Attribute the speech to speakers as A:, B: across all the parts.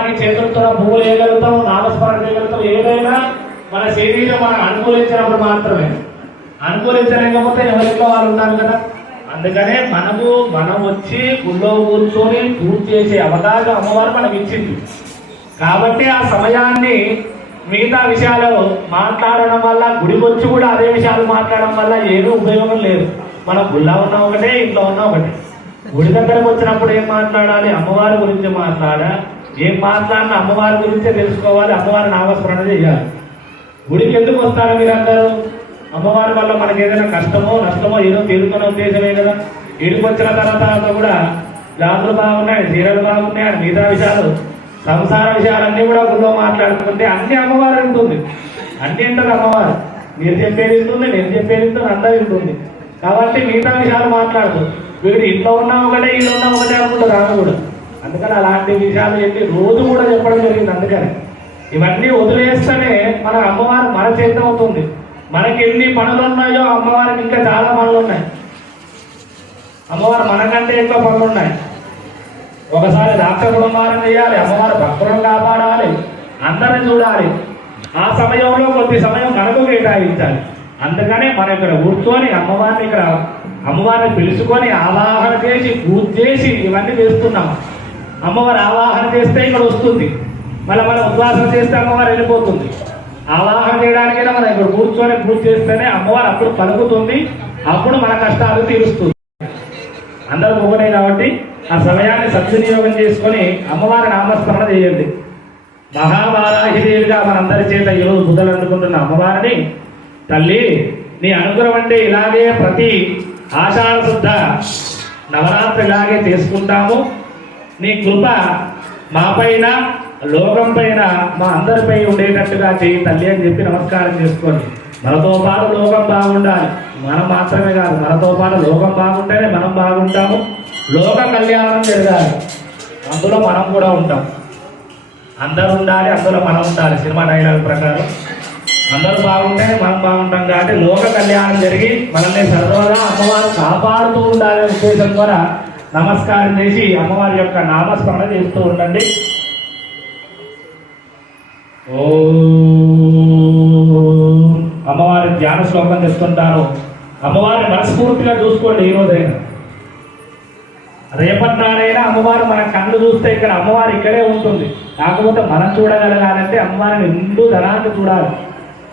A: అమ్మవారికి చేతులతో భూములు వేయగలుగుతాం నామస్మరణ చేయగలుగుతాం. ఏదైనా మన శరీరం మనం అనుకూలించినప్పుడు మాత్రమే. అనుకూలించలేకపోతే ఎవరిలో వాళ్ళు ఉన్నారు కదా? అందుకనే మనకు మనం వచ్చి గుళ్ళో కూర్చొని పూజ చేసే అవకాశం అమ్మవారు మనకి ఇచ్చింది. కాబట్టి ఆ సమయాన్ని మిగతా విషయాలు మాట్లాడడం వల్ల గుడికొచ్చి కూడా అదే విషయాలు మాట్లాడడం వల్ల ఏమీ ఉపయోగం లేదు. మన గుళ్ళో ఉన్న ఒకటే ఇంట్లో ఉన్న ఒకటే. గుడి దగ్గరకు వచ్చినప్పుడు ఏం మాట్లాడాలి? అమ్మవారి గురించి మాట్లాడాలి ఏం మాట్లాడిన అమ్మవారి గురించే తెలుసుకోవాలి అమ్మవారి నామస్మరణ చేయాలి. గుడికి ఎందుకు వస్తారు మీరందరూ? అమ్మవారి వల్ల మనకి ఏదైనా కష్టమో నష్టమో ఏదో తేలుకునే ఉద్దేశమే కదా. ఇడికి వచ్చిన తర్వాత కూడా జాతులు బాగున్నాయి చీరలు బాగున్నాయి అని మిగతా విషయాలు సంసార విషయాలన్నీ కూడా గుళ్ళో మాట్లాడుతుంటే అన్ని అమ్మవారు ఉంటుంది అన్ని ఉంటుంది అమ్మవారు. మీరు చెప్పేది ఉంటుంది నేను చెప్పేది ఉంటుంది అందరూ ఉంటుంది కాబట్టి మిగతా విషయాలు మాట్లాడుతూ వీడు ఇంట్లో ఉన్నా ఒకటే ఇల్లు ఉన్నా ఒకటే అనుకుంటారు ఆమె కూడా. అందుకని అలాంటి విషయాలు చెప్పి రోజు కూడా చెప్పడం జరిగింది అందుకని. ఇవన్నీ వదిలేస్తేనే మన అమ్మవారు మన చేతం అవుతుంది. మనకి ఎన్ని పనులు ఉన్నాయో అమ్మవారికి ఇంకా చాలా పనులు ఉన్నాయి అమ్మవారు మనకంటే ఎక్కువ పనులు ఉన్నాయి ఒకసారి డాక్టర్ బృందాలను చేయాలి అమ్మవారి భక్తులను కాపాడాలి అందరిని చూడాలి. ఆ సమయంలో కొద్ది సమయం మనకు కేటాయించాలి. అందుకనే మనం ఇక్కడ కూర్చొని అమ్మవారిని ఇక్కడ అమ్మవారిని పిలుచుకొని ఆవాహన చేసి పూజ చేసి ఇవన్నీ చేస్తున్నాం. అమ్మవారు ఆవాహన చేస్తే ఇక్కడ వస్తుంది. మళ్ళీ మనం ఉద్వాసన చేస్తే అమ్మవారు వెళ్ళిపోతుంది. ఆవాహన చేయడానికైనా మనం ఇక్కడ కూర్చొని పూజ చేస్తేనే అమ్మవారు అప్పుడు పలుకుతుంది అప్పుడు మన కష్టాలు తీరుస్తుంది. అందరూ ఒకటే కాబట్టి ఆ సమయాన్ని సద్వినియోగం చేసుకొని అమ్మవారి నామస్మరణ చేయండి. మహావారాహిదేవిగా మనందరి చేత ఈరోజు బుద్ధలు అందుకుంటున్న అమ్మవారిని తల్లి నీ అనుగ్రహం అంటే ఇలాగే ప్రతి ఆషాఢ శుద్ధ నవరాత్రి ఇలాగే చేసుకుంటాము. నీ కృప మాపైన లోకం పైన మా అందరిపై ఉండేటట్టుగా చేయి తల్లి అని చెప్పి నమస్కారం చేసుకొని మనతో పాటు లోకం బాగుండాలి. మనం మాత్రమే కాదు మనతో పాటు లోకం బాగుంటేనే మనం బాగుంటాము. లోక కళ్యాణం జరగాలి. అందులో మనం కూడా ఉంటాం. అందరూ ఉండాలి అందులో మనం ఉండాలి. సినిమా డైలాగ్ ప్రకారం. అందరూ బాగుంటేనే మనం బాగుంటాం కాబట్టి లోక కళ్యాణం జరిగి మనల్ని సర్వదా అమ్మవారు కాపాడుతూ ఉండాలనే ఉద్దేశం ద్వారా నమస్కారం చేసి అమ్మవారి యొక్క నామస్మరణ చేస్తూ ఉండండి. ఓ. అమ్మవారి ధ్యాన శ్లోకం తెస్తుంటాను అమ్మవారిని మనస్ఫూర్తిగా చూసుకోండి ఈ రోజైనా. రేపటినాడైనా అమ్మవారు మన కళ్ళు చూస్తే ఇక్కడ అమ్మవారు ఇక్కడే ఉంటుంది. కాకపోతే మనం చూడగలగాలంటే అమ్మవారిని నిండు ధనాన్ని చూడాలి.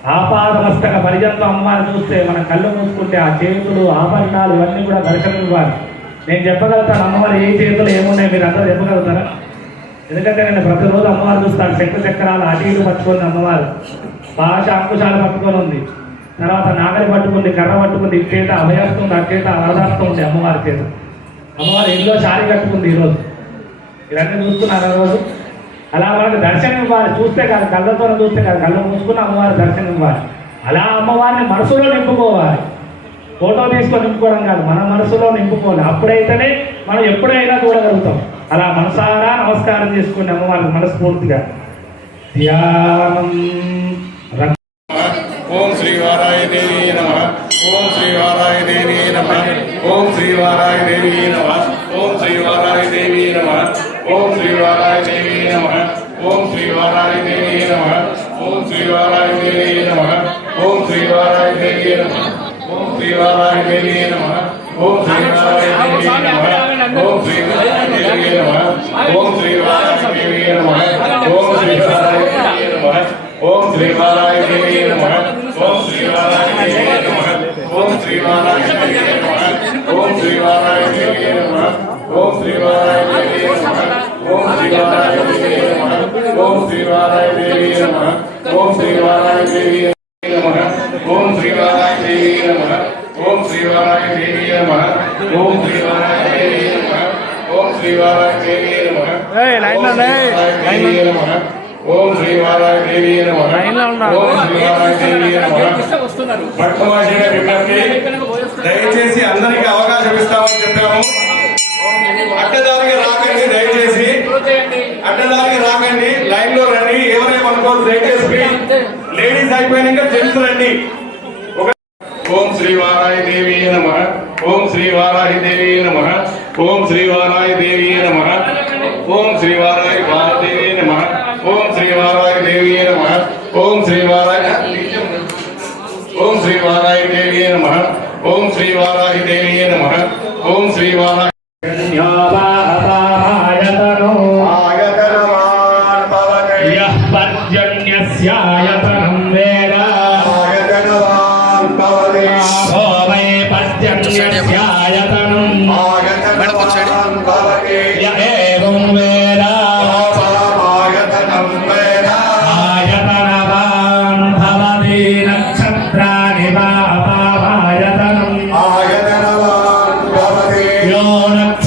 A: ఆపాదమస్తక పరిజంతో అమ్మవారిని చూస్తే మన కళ్ళు మూసుకుంటే ఆ చేతులు ఆభరణాలు ఇవన్నీ కూడా దర్శనం ఇవ్వాలి నేను చెప్పగలుగుతాను అమ్మవారు ఏ చేతులు ఏమున్నాయి మీరు అందరూ చెప్పగలుగుతారా? ఎందుకంటే నేను ప్రతిరోజు అమ్మవారు చూస్తాను చక్ర చక్రాలు అటు ఇటు పట్టుకుంది అమ్మవారు. భాష అంకుశాలు పట్టుకొని ఉంది. తర్వాత నాగలి పట్టుకుంది కర్ర పట్టుకుంది ఇటు చేత అభయాస్తుంది అటు చేత వరదాస్తూ ఉంది అమ్మవారి చేత. అమ్మవారు ఇంట్లో శారీ కట్టుకుంది ఈరోజు. ఇవన్నీ చూస్తున్నారు ఆ రోజు. అలా మనకు దర్శనం ఇవ్వాలి. చూస్తే కాదు కళ్ళతో చూస్తే కాదు కళ్ళు మూసుకుని అమ్మవారి దర్శనం ఇవ్వాలి. అలా అమ్మవారిని మనసులో నింపుకోవాలి. ఫోటో తీసుకొని నింపుకోవడం కాదు మన మనసులో నింపుకోవాలి. అప్పుడైతేనే మనం ఎప్పుడైనా చూడగలుగుతాం. అలా మనసారా నమస్కారం చేసుకోండి అమ్మవారికి మనస్ఫూర్తిగా. ధ్యానం.
B: ఓం శ్రీ వారాయ దేవి నమ. ఓం ఓం శ్రీ వారాయ దేవి నమ ఓం శ్రీ వారాయ దేవి నమ ఓం శ్రీ వారాయ దేవి నమ ఓం శ్రీ వారాయ దేవి నమ ఓం శ్రీ వారాయ దేవి నమ ఓం శ్రీ వారాయ దేవి నమ ఓం శ్రీ వారాయ దేవి నమ ఓం శ్రీ వారాయ దేవి నమ ఓం శ్రీ వారాయ దేవి నమ ఓం శ్రీ వారాయ దేవి నమ ఓం శ్రీ వారాయ దేవి నమ ఓం శ్రీ వారాయ దేవి నమ ఓం శ్రీ వారాయ ఓం శ్రీ నమ. ఓం శ్రీ నమ. శ్రీ నమ. దయచేసి అందరికి అవకాశం ఇస్తామని చెప్పాము. అడ్డదారికి రాకండి దయచేసి. అడ్డదారికి రాకండి. లైన్లో రండి ఎవరేమనుకోవద్దు దయచేసి లేడీస్ అయిపోయినాక జెంట్స్ రండి. ఒక- ఓం శ్రీ వారాయ దేవి నమ. ఓం శ్రీ వారాయ దేవి నమ ఓం శ్రీ వారాయ దేవి నమ ఓం శ్రీ వారాయ దేవి నమ ఓం శ్రీ వారాయ దేవి నమ ఓం శ్రీ వారాయ ఓం శ్రీ వారాయ దేవి నమ ఓం శ్రీ
A: యో నక్షత్రాణమాయతనం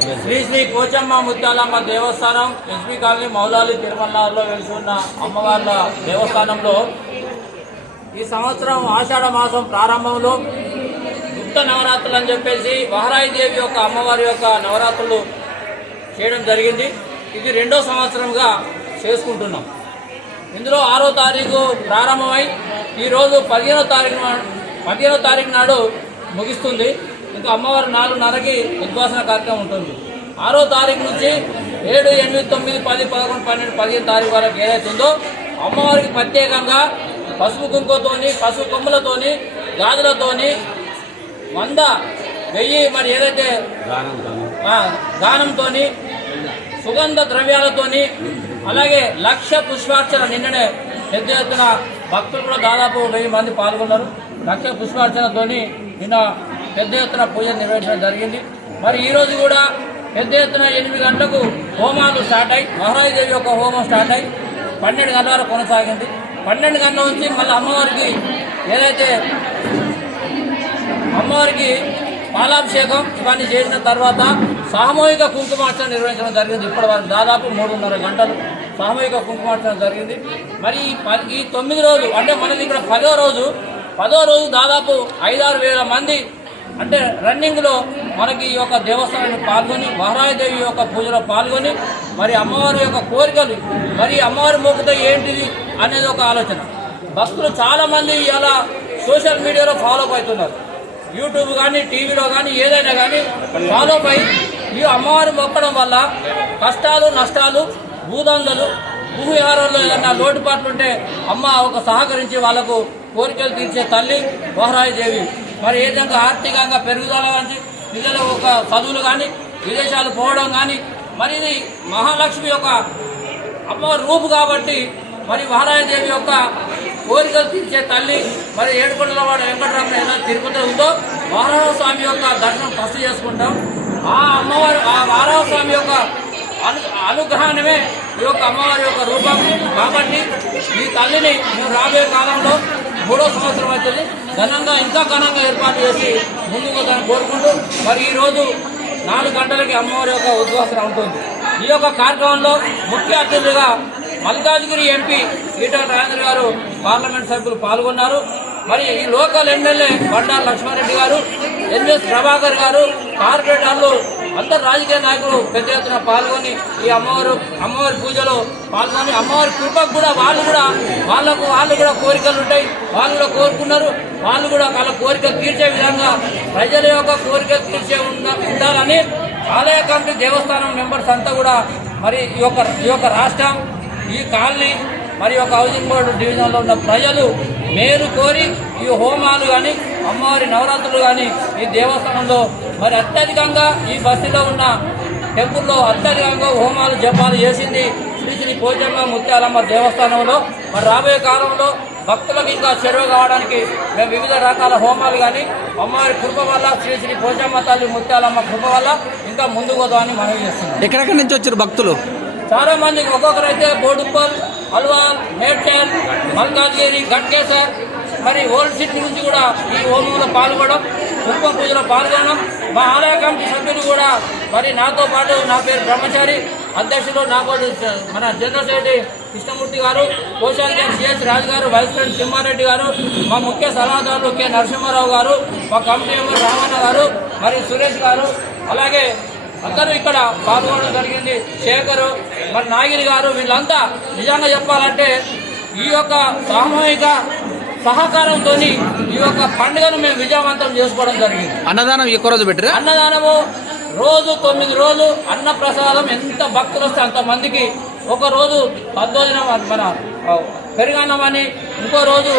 C: శ్రీ శ్రీ కోచమ్మ ముత్యాలమ్మ దేవస్థానం ఎస్పీ కాలనీ మౌలాలి తిరుమలలో వెలిసి ఉన్న అమ్మవార్ల దేవస్థానంలో ఈ సంవత్సరం ఆషాఢ మాసం ప్రారంభంలో గుప్త నవరాత్రులు అని చెప్పేసి వహరాయి దేవి యొక్క అమ్మవారి యొక్క నవరాత్రులు చేయడం జరిగింది. ఇది రెండో సంవత్సరంగా చేసుకుంటున్నాం. ఇందులో ఆరో తారీఖు ప్రారంభమై ఈరోజు పదిహేనో తారీఖు నా- పదిహేనో తారీఖు నాడు ముగిస్తుంది. ఇంకా అమ్మవారి నాలుగున్నరకి ఉద్వాసన కార్యక్రమం ఉంటుంది. ఆరో తారీఖు నుంచి ఏడు ఎనిమిది తొమ్మిది పది పదకొండు పన్నెండు పదిహేను తారీఖు వరకు ఏదైతుందో అమ్మవారికి ప్రత్యేకంగా పసుపు కుంకుమతోని పసుపు కొమ్ములతోని గాజులతోని వంద వెయ్యి మరి ఏదైతే దానంతో సుగంధ ద్రవ్యాలతోని అలాగే లక్ష పుష్పార్చన నిన్ననే పెద్ద ఎత్తున భక్తులు కూడా దాదాపు వెయ్యి మంది పాల్గొన్నారు. లక్ష పుష్పార్చనతోని నిన్న పెద్ద ఎత్తున పూజ నిర్వహించడం జరిగింది. మరి ఈ రోజు కూడా పెద్ద ఎత్తున ఎనిమిది గంటలకు హోమాలు స్టార్ట్ అయ్యి మహారాజదేవి యొక్క హోమం స్టార్ట్ అయ్యి పన్నెండు గంటల వరకు కొనసాగింది. పన్నెండు గంటల నుంచి మళ్ళీ అమ్మవారికి ఏదైతే అమ్మవారికి పాలాభిషేకం ఇవన్నీ చేసిన తర్వాత సామూహిక కుంకుమార్చన నిర్వహించడం జరిగింది. ఇప్పటి వరకు దాదాపు మూడున్నర గంటలు సామూహిక కుంకుమార్చన జరిగింది. మరి ఈ ఈ తొమ్మిది రోజులు అంటే మనది ఇక్కడ పదో రోజు పదో రోజు దాదాపు ఐదారు వేల మంది అంటే రన్నింగ్లో మనకి ఈ యొక్క దేవస్థానాన్ని పాల్గొని మహారాజదేవి యొక్క పూజలో పాల్గొని మరి అమ్మవారి యొక్క కోరికలు మరి అమ్మవారి మోకతో ఏంటిది అనేది ఒక ఆలోచన. భక్తులు చాలామంది ఇలా సోషల్ మీడియాలో ఫాలో అవుతున్నారు. యూట్యూబ్ కానీ టీవీలో కానీ ఏదైనా కానీ ఫాలో అయి ఈ అమ్మవారు మొక్కడం వల్ల కష్టాలు నష్టాలు భూదందలు భూవిహారంలో ఏదైనా లోటుపాట్లు ఉంటే అమ్మ ఒక సహకరించి వాళ్ళకు కోరికలు తీర్చే తల్లి మహారాజు దేవి మరి ఏ విధంగా ఆర్థికంగా పెరుగుదల కానీ పిల్లల ఒక చదువులు కానీ విదేశాలు పోవడం కానీ మరి ఇది మహాలక్ష్మి యొక్క అమ్మవారి రూపు కాబట్టి మరి మహారాయదేవి యొక్క కోరికలు తీర్చే తల్లి మరి ఏడుకొండల వాడు వెంకటరమణ ఏదైతే తిరుపతి ఉందో వారాహ స్వామి యొక్క దర్శనం ఫస్ట్ చేసుకుంటాం. ఆ అమ్మవారు ఆ వారాహ స్వామి యొక్క అను అనుగ్రహణమే ఈ యొక్క అమ్మవారి యొక్క రూపం. కాబట్టి మీ తల్లిని మేము రాబోయే కాలంలో మూడో సంవత్సరం అవుతుంది ఘనంగా ఇంకా ఘనంగా ఏర్పాటు చేసి ముందుకు దాన్ని కోరుకుంటూ మరి ఈరోజు నాలుగు గంటలకి అమ్మవారి యొక్క ఉద్వాసన ఉంటుంది. ఈ యొక్క కార్యక్రమంలో ముఖ్య అతిథులుగా మల్కాజ్గిరి ఎంపీ ఈటల రాజేంద్ర గారు పార్లమెంట్ సభ్యులు పాల్గొన్నారు. మరి ఈ లోకల్ ఎమ్మెల్యే బండారు లక్ష్మారెడ్డి గారు ఎన్ఎస్ ప్రభాకర్ గారు కార్పొరేటర్లు అందరు రాజకీయ నాయకులు పెద్ద ఎత్తున పాల్గొని ఈ అమ్మవారు అమ్మవారి పూజలో పాల్గొని అమ్మవారి కృపకు కూడా వాళ్ళు కూడా వాళ్ళకు వాళ్ళు కూడా కోరికలు ఉంటాయి. వాళ్ళు కూడా కోరుకున్నారు. వాళ్ళు కూడా వాళ్ళ కోరికలు తీర్చే విధంగా ప్రజల యొక్క కోరికలు తీర్చే ఉండాలని ఆలయ కమిటీ దేవస్థానం మెంబర్స్ అంతా కూడా మరి ఈ యొక్క ఈ యొక్క రాష్ట్రం ఈ కాలనీ మరి యొక్క హౌసింగ్ బోర్డు డివిజన్లో ఉన్న ప్రజలు మేలు కోరి ఈ హోమాలు కానీ అమ్మవారి నవరాత్రులు కానీ ఈ దేవస్థానంలో మరి అత్యధికంగా ఈ బస్సులో ఉన్న టెంపుల్లో అత్యధికంగా హోమాలు జపాలు చేసింది శ్రీ శ్రీ పోచమ్మ ముత్యాలమ్మ దేవస్థానంలో. మరి రాబోయే కాలంలో భక్తులకు ఇంకా చెరువు కావడానికి మేము వివిధ రకాల హోమాలు కానీ అమ్మవారి కృప వల్ల శ్రీ శ్రీ పోచమ్మ తల్లి ముత్యాలమ్మ కృప వల్ల ఇంకా ముందుకు పోదామని మనవి చేస్తున్నాం.
D: ఎక్కడెక్కడి నుంచి వచ్చారు భక్తులు?
C: చాలా మంది ఒక్కొక్కరు అయితే బోడుప్పల్ అల్వాల్ మేడ్చల్ మల్కాజ్గిరి గట్కేసర్ మరి ఓల్డ్ సిటీ నుంచి కూడా ఈ హోమంలో పాల్గొనడం కుంభ పూజలో పాల్గొనడం మా ఆలయ కమిటీ సభ్యులు కూడా మరి నాతో పాటు నా పేరు బ్రహ్మచారి అధ్యక్షులు నాకు మన జనరల్ సెక్రటరీ కృష్ణమూర్తి గారు కోశాధికారి సిఎస్ రాజు గారు వైస్ ప్రెసిడెంట్ సింహారెడ్డి గారు మా ముఖ్య సలహాదారులు కె నరసింహారావు గారు మా కమిటీ మెంబర్ రామన్న గారు మరి సురేష్ గారు అలాగే అందరూ ఇక్కడ పాల్గొనడం జరిగింది. శేఖరు మరి నాగిరి గారు వీళ్ళంతా నిజంగా చెప్పాలంటే ఈ యొక్క సామూహిక సహకారంతో ఈ యొక్క పండుగను మేము విజయవంతం చేసుకోవడం జరిగింది.
D: అన్నదానం ఎక్కువ రోజు పెట్టరా?
C: అన్నదానము రోజు తొమ్మిది రోజులు అన్న ప్రసాదం ఎంత భక్తులు వస్తే అంత మందికి ఒక రోజు తద్దోజనం అని మన పెరుగన్నం అని ఇంకో రోజు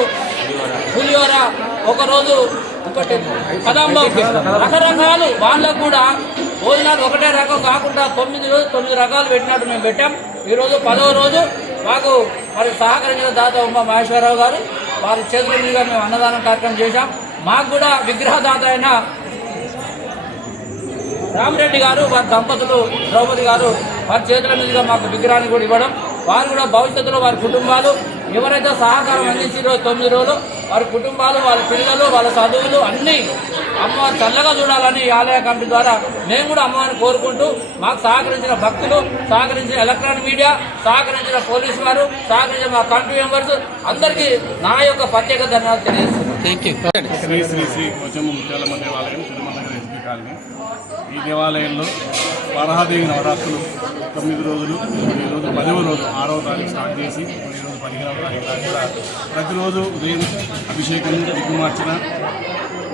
C: పులిహోర ఒక రోజు ఒకటి పదంలో రకరకాలు వాళ్ళకు కూడా భోజనాలు ఒకటే రకం కాకుండా తొమ్మిది రోజు తొమ్మిది రకాలు పెట్టినట్టు మేము పెట్టాం. ఈ రోజు పదవ రోజు మాకు మరి సహకరించిన దాత ఉమా మహేశ్వరరావు గారు వారి చేతుల మీదుగా మేము అన్నదానం కార్యక్రమం చేశాం. మాకు కూడా విగ్రహదాత అయిన రామరెడ్డి గారు వారి దంపతులు ద్రౌపది గారు వారి చేతుల మీదుగా మాకు విగ్రహాన్ని కూడా ఇవ్వడం. వారు కూడా భవిష్యత్తులో వారి కుటుంబాలు ఎవరైతే సహకారం అందించారో తొమ్మిది రోజులు వారి కుటుంబాలు వాళ్ళ పిల్లలు వాళ్ళ చదువులు అన్నీ అమ్మవారు చల్లగా చూడాలని ఈ ఆలయ కమిటీ ద్వారా మేము కూడా అమ్మవారిని కోరుకుంటూ మాకు సహకరించిన భక్తులు సహకరించిన ఎలక్ట్రానిక్ మీడియా సహకరించిన పోలీసు వారు సహకరించిన మా కమిటీ మెంబర్స్ అందరికీ నా యొక్క ప్రత్యేక ధన్యవాదాలు తెలియజేస్తున్నాను.
D: థ్యాంక్ యూ
B: శ్రీ శ్రీ శ్రీ పోచమ్మ ముత్యాలమ్మ దేవాలయం తిరుమల నగర్ ఎస్పీ కాలనీ. ఈ దేవాలయంలో వరహాదేవి నవరాత్రులు తొమ్మిది రోజులు ఈ రోజు పదవ రోజు ఆరవ తారీఖు స్టార్ట్ చేసి ఈ ప్రతిరోజు ఉదయం అభిషేకం దిగుమార్చన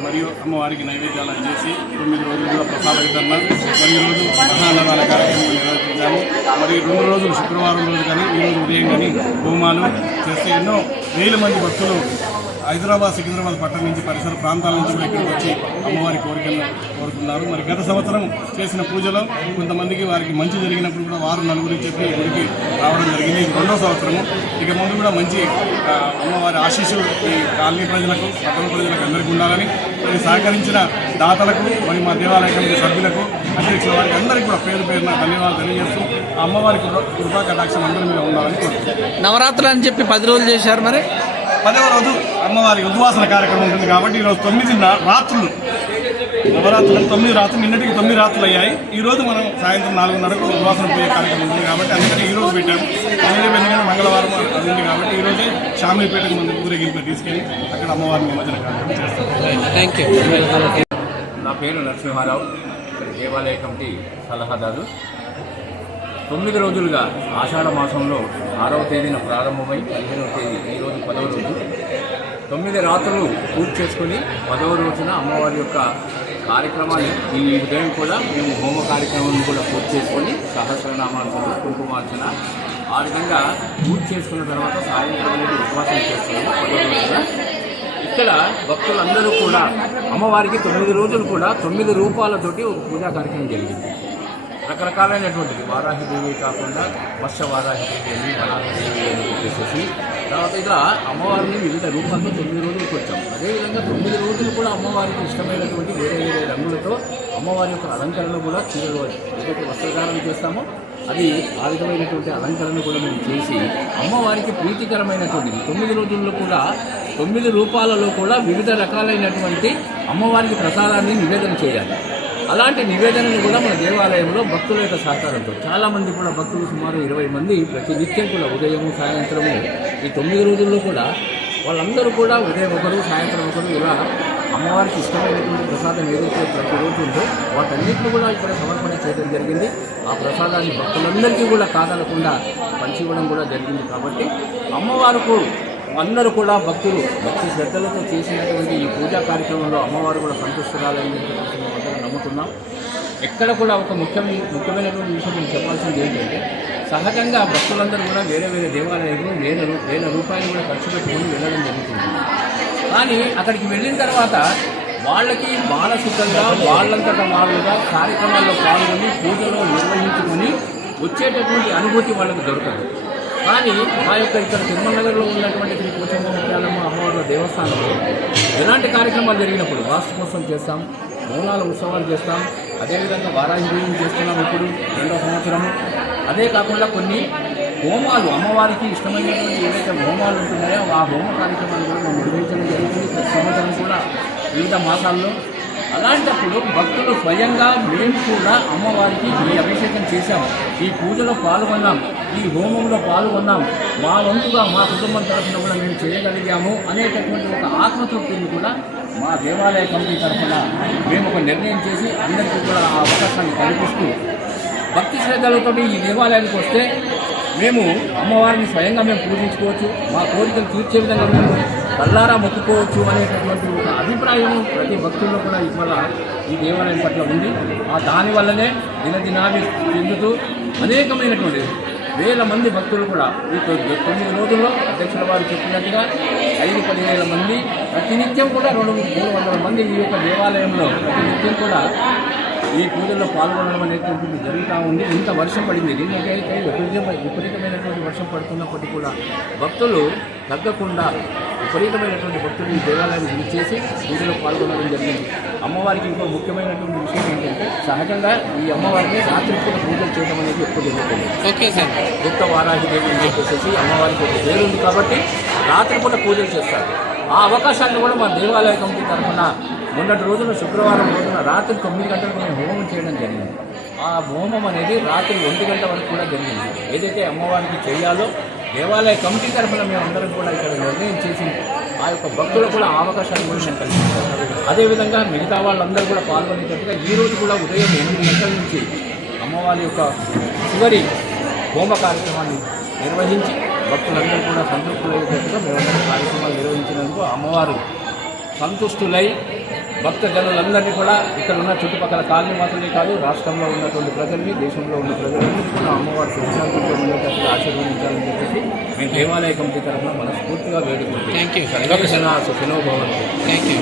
B: మరియు అమ్మవారికి నైవేద్యాలు చేసి తొమ్మిది రోజులు ప్రసాద వితరణ మరి రోజు మహానదాల కార్యక్రమం నిర్వహించాము. మరి రెండు రోజులు శుక్రవారం రోజు కానీ ఈ రోజు ఉదయం కానీ హోమాలు చేస్తే ఎన్నో వేల మంది భక్తులు హైదరాబాద్ సికింద్రాబాద్ పట్టణం నుంచి పరిసర ప్రాంతాల నుంచి కూడా ఇక్కడికి వచ్చి అమ్మవారి కోరికలను కోరుకున్నారు మరి గత సంవత్సరం చేసిన పూజలో కొంతమందికి వారికి మంచి జరిగినప్పుడు కూడా వారు నలుగురికి చెప్పి గుడికి రావడం జరిగింది. ఇది రెండో సంవత్సరము. ఇక ముందు కూడా మంచి అమ్మవారి ఆశీస్సులు ఈ కాలనీ ప్రజలకు పట్టణ ప్రజలకు అందరికీ ఉండాలని మరి సహకరించిన దాతలకు మరియు మా దేవాలయ కమిటీ సభ్యులకు అధ్యక్షుల వారికి అందరికీ కూడా పేరు పేరున ధన్యవాదాలు తెలియజేస్తూ అమ్మవారికి కృపా కటాక్షం అందరి మీద ఉండాలని కోరుతున్నాను
D: నవరాత్రులు అని చెప్పి పది రోజులు చేశారు మరి?
B: పదవ రోజు అమ్మవారి ఉద్వాసన కార్యక్రమం ఉంటుంది కాబట్టి ఈరోజు తొమ్మిది రాత్రులు. నవరాత్రులు తొమ్మిది రాత్రులు నిన్నటికి తొమ్మిది రాత్రులు అయ్యాయి. ఈ రోజు మనం సాయంత్రం నాలుగున్నరకు ఉద్వాసన పూజ కార్యక్రమం ఉంటుంది కాబట్టి అందుకని ఈ రోజు పెట్టాము. అందుకే మంగళవారం అది ఉంది కాబట్టి ఈ రోజే షామిలిపేటకు ముందు ఊరేగింపు తీసుకెళ్ళి అక్కడ అమ్మవారిని నిమజ్జన కార్యక్రమం చేస్తాం
D: థ్యాంక్ యూ
E: నా పేరు నరసింహారావు. దేవాలయ కమిటీ సలహాదారు. తొమ్మిది రోజులుగా ఆషాఢ మాసంలో ఆరవ తేదీన ప్రారంభమై పదిహేనవ తేదీ ఈరోజు పదవ రోజు. తొమ్మిది రాత్రులు పూర్తి చేసుకుని పదవ రోజున అమ్మవారి యొక్క కార్యక్రమాన్ని ఈ ఉదయం కూడా మేము హోమ కార్యక్రమాన్ని కూడా పూర్తి చేసుకొని సహస్రనామార్చన కుంకుమార్చన ఆ విధంగా పూర్తి చేసుకున్న తర్వాత సాయంత్రం ఉపవాసం చేస్తున్నాము పదవ రోజున. ఇక్కడ భక్తులందరూ కూడా అమ్మవారికి తొమ్మిది రోజులు కూడా తొమ్మిది రూపాలతోటి ఒక పూజా కార్యక్రమం జరిగింది. రకరకాలైనటువంటిది. వారాహిదేవి కాకుండా మత్స్య వారాహిదేవి అని వరాహదేవి అని చెప్పేసి తర్వాత ఇలా అమ్మవారిని వివిధ రూపంలో తొమ్మిది రోజులు వచ్చాం అదేవిధంగా తొమ్మిది రోజులు కూడా అమ్మవారికి ఇష్టమైనటువంటి వేరే వేరే రంగులతో అమ్మవారి యొక్క అలంకరణ కూడా చీరలు ఏదైతే వస్త్రధారణ చేస్తామో అది ఆ విధమైనటువంటి అలంకరణ కూడా మేము చేసి అమ్మవారికి ప్రీతికరమైనటువంటిది. తొమ్మిది రోజుల్లో కూడా తొమ్మిది రూపాలలో కూడా వివిధ రకాలైనటువంటి అమ్మవారికి ప్రసాదాన్ని నివేదన చేయాలి. అలాంటి నివేదనను కూడా మన దేవాలయంలో భక్తుల యొక్క సహకారంతో చాలా మంది కూడా భక్తులు సుమారు ఇరవై మంది ప్రతి నిత్యం కూడా ఉదయము సాయంత్రము ఈ తొమ్మిది రోజుల్లో కూడా వాళ్ళందరూ కూడా ఉదయం ఒకరు సాయంత్రం ఒకరు ఇలా అమ్మవారికి ఇష్టమైనటువంటి ప్రసాదం ఏదైతే ప్రతిరోజు ఉందో వాటన్నిటిని కూడా ఇక్కడ సమర్పణ చేయడం జరిగింది. ఆ ప్రసాదాన్ని భక్తులందరికీ కూడా కాదనకుండా పంచివ్వడం కూడా జరిగింది కాబట్టి అమ్మవారికి అందరూ కూడా భక్తులు భక్తి శ్రద్ధలతో చేసినటువంటి ఈ పూజా కార్యక్రమంలో అమ్మవారు కూడా సంతుష్టురాలని చెప్పేసి నమ్ముతున్నాం. ఎక్కడ కూడా ఒక ముఖ్యమైన ముఖ్యమైనటువంటి విషయం నేను చెప్పాల్సింది ఏంటంటే సహజంగా భక్తులందరూ కూడా వేరే వేరే దేవాలయాలు వేల రూ- వేల రూపాయలు కూడా ఖర్చు పెట్టుకొని వెళ్ళడం జరుగుతుంది. కానీ అక్కడికి వెళ్ళిన తర్వాత వాళ్ళకి మానసికంగా వాళ్ళంతట వాళ్ళుగా కార్యక్రమాల్లో పాల్గొని పూజలో నిర్వహించుకొని వచ్చేటటువంటి అనుభూతి వాళ్ళకి దొరకదు. కానీ మా యొక్క ఇక్కడ తిరుమల నగర్లో ఉన్నటువంటి శ్రీ కోచమ్మ ముత్యాలమ్మ అమ్మవారి దేవస్థానంలో ఎలాంటి కార్యక్రమాలు జరిగినప్పుడు వాస్తుకోత్సవం చేస్తాం? బోనాల ఉత్సవాలు చేస్తాం. అదేవిధంగా వారాహి చేస్తున్నాం ఇప్పుడు రెండో సంవత్సరము. అదే కాకుండా కొన్ని హోమాలు అమ్మవారికి ఇష్టమైనటువంటి ఏవైతే హోమాలు ఉంటున్నాయో ఆ హోమ కార్యక్రమాలు కూడా మనం నిర్వహించడం జరుగుతుంది. ప్రతి సంవత్సరం కూడా వివిధ మాసాల్లో. అలాంటప్పుడు భక్తులు స్వయంగా మేము కూడా అమ్మవారికి ఈ అభిషేకం చేశాం. ఈ పూజలో పాల్గొన్నాం. ఈ హోమంలో పాల్గొన్నాం. మా వంతుగా మా కుటుంబం తరఫున కూడా మేము చేయగలిగాము అనేటటువంటి ఒక ఆత్మతృప్తిని కూడా మా దేవాలయ కమిటీ తరఫున మేము ఒక నిర్ణయం చేసి అందరికీ కూడా ఆ అవకాశాన్ని కల్పిస్తూ భక్తి శ్రద్ధలతో ఈ దేవాలయానికి వస్తే మేము అమ్మవారిని స్వయంగా మేము పూజించుకోవచ్చు మా కోరికలు తీర్చే విధంగా మేము కల్లారా మొక్కుకోవచ్చు అనేటటువంటి ఒక అభిప్రాయం ప్రతి భక్తుల్లో కూడా ఇవాళ ఈ దేవాలయం పట్ల ఉంది. ఆ దాని వల్లనే దినదినాభి చెందుతూ అనేకమైనటువంటి వేల మంది భక్తులు కూడా ఈ తొమ్మిది రోజుల్లో అధ్యక్షుల వారు చెప్పినట్టుగా ఐదు పదివేల మంది ప్రతినిత్యం కూడా రెండు మూడు వందల మంది ఈ యొక్క దేవాలయంలో ప్రతినిత్యం కూడా ఈ పూజల్లో పాల్గొనడం అనేటువంటిది జరుగుతూ ఉంది. ఇంత వర్షం పడింది. దీనికైతే విపరీతమైన విపరీతమైనటువంటి వర్షం పడుతున్నప్పటికీ కూడా భక్తులు తగ్గకుండా విపరీతమైనటువంటి భక్తులు ఈ దేవాలయాన్ని విచ్చేసి పూజలో పాల్గొనడం జరిగింది. అమ్మవారికి ఇంకో ముఖ్యమైనటువంటి విషయం ఏంటంటే సహజంగా ఈ అమ్మవారిని రాత్రి పూట పూజలు చేయడం అనేది ఎక్కువ జరుగుతుంది.
D: Okay sir.
E: గుప్త వారాహి దేవి అని చెప్పేసి అమ్మవారికి ఒక పేరు ఉంది కాబట్టి రాత్రిపూట పూజలు చేస్తారు. ఆ అవకాశాన్ని కూడా మా దేవాలయ కమిటీ తరఫున మొన్నటి రోజున శుక్రవారం రోజున రాత్రి తొమ్మిది గంటలకు మేము హోమం చేయడం జరిగింది. ఆ హోమం అనేది రాత్రి ఒంటి గంట వరకు కూడా జరిగింది. ఏదైతే అమ్మవారికి చేయాలో దేవాలయ కమిటీ తరఫున మేము అందరం కూడా ఇక్కడ నిర్ణయం చేసి ఆ యొక్క భక్తులకు కూడా ఆ అవకాశాన్ని కూడా మేము అదేవిధంగా మిగతా వాళ్ళందరూ కూడా పాల్గొనేటట్టుగా ఈ రోజు కూడా ఉదయం ఎనిమిది గంటల నుంచి అమ్మవారి యొక్క చివరి హోమ కార్యక్రమాన్ని నిర్వహించి భక్తులందరూ కూడా సంతృప్తులయ్యేటట్టుగా మేమందరం కార్యక్రమాలు నిర్వహించినందుకు అమ్మవారు సంతుష్టులై భక్త జనులందరినీ కూడా ఇక్కడ ఉన్న చుట్టుపక్కల కాలనీ మాత్రమే కాదు రాష్ట్రంలో ఉన్నటువంటి ప్రజల్ని దేశంలో ఉన్న ప్రజలందరినీ కూడా అమ్మవారు ఉండేటట్టుగా ఆశీర్వదించాలని చెప్పేసి మేము దేవాలయ కమిటీ తరఫున మనస్ఫూర్తిగా వేడుకుంటున్నాం.
D: థ్యాంక్ యూ
E: సుఖినో భవంతు
D: థ్యాంక్ యూ